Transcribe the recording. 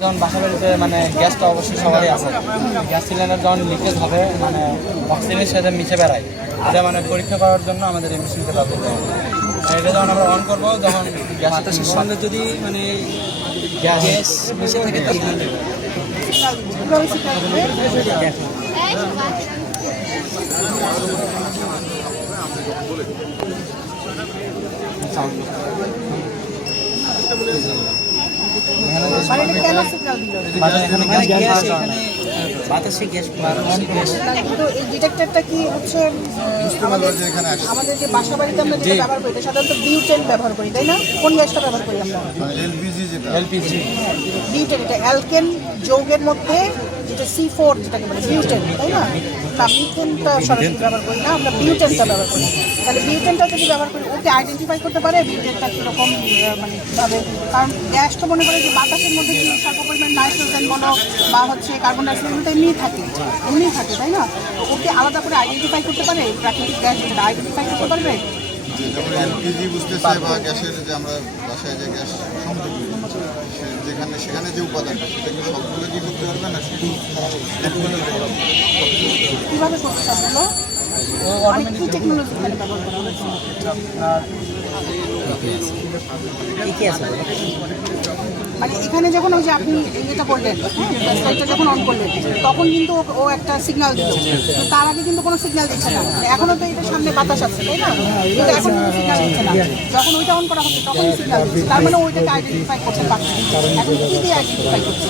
যখন বাসা বাড়িতে মানে গ্যাসটা অবশ্যই সবারই আছে। গ্যাস সিলিন্ডার যখন লিকেজ হবে মানে অক্সিজেনের সাথে মিশে বেড়ায়, এটা মানে পরীক্ষা করার জন্য আমাদের এই মেশিনটা ব্যবহৃত হয়। আর এটা যখন আমরা অন করবো, যখন বাতাসের সঙ্গে যদি মানে গ্যাস মিশে থাকে তখন বাতাসে গ্যাস কিন্তু এই ডিটেক্টরটা কি হচ্ছে আমাদের যে বাসা বাড়িতে আমরা যেটা ব্যবহার করি সাধারণত বিউটেন ব্যবহার করি, তাই না? কোন গ্যাসটা ব্যবহার করি আমরা? এলপিজি। বিউটেন, এটা অ্যালকেন যৌগের মধ্যে যেটা C4 যেটাকে বলে বিউটেন, তাই না? তা মিথেনটা সরাসরি ব্যবহার করি না, আমরা বিউটেনটা ব্যবহার করি। তাহলে বিউটেনটা যদি ব্যবহার করি, ওকে আইডেন্টিফাই করতে পারে বিউটেনটা কীরকম মানে ভাবে, কারণ গ্যাস তো মনে করে যে বাতাসের মধ্যে কি স্বল্প পরিমাণ নাইট্রোজেন বলো বা হচ্ছে কার্বন ডাইঅক্সাইড তো এমনিই থাকে, তাই না? ওকে আলাদা করে আইডেন্টিফাই করতে পারে প্রাকৃতিক গ্যাস, যেটা আইডেন্টিফাই করতে পারবে। যেমন এলপিজি বুঝতেছে বা গ্যাসের যে আমরা বাসায় যে গ্যাস সংযোগ করি, সেখানে যে উপাদানটা সেটা কি সবগুলো কি করতে পারবে না, শুধু কীভাবে করতে পারবো? আরেকটি টেকনোলজি ব্যবহার করা হয়েছে। মানে এখানে যখন ওই যে আপনি এটা করলেন, লাইটটা যখন অন করলেন, তখন কিন্তু ও একটা সিগন্যাল দিচ্ছে, তার আগে কিন্তু কোনো সিগন্যাল দিচ্ছে না। এখনো তো এটা সামনে বাতাস আছে, তাই না? কিন্তু এখন কোনো সিগন্যাল দিচ্ছে না। যখন ওইটা অন করা হচ্ছে তখন সিগন্যাল দিচ্ছে, তার মানে ওইটাকে আইডেন্টিফাই করতে পারছে। এখন কি দিয়ে আইডেন্টিফাই করছে?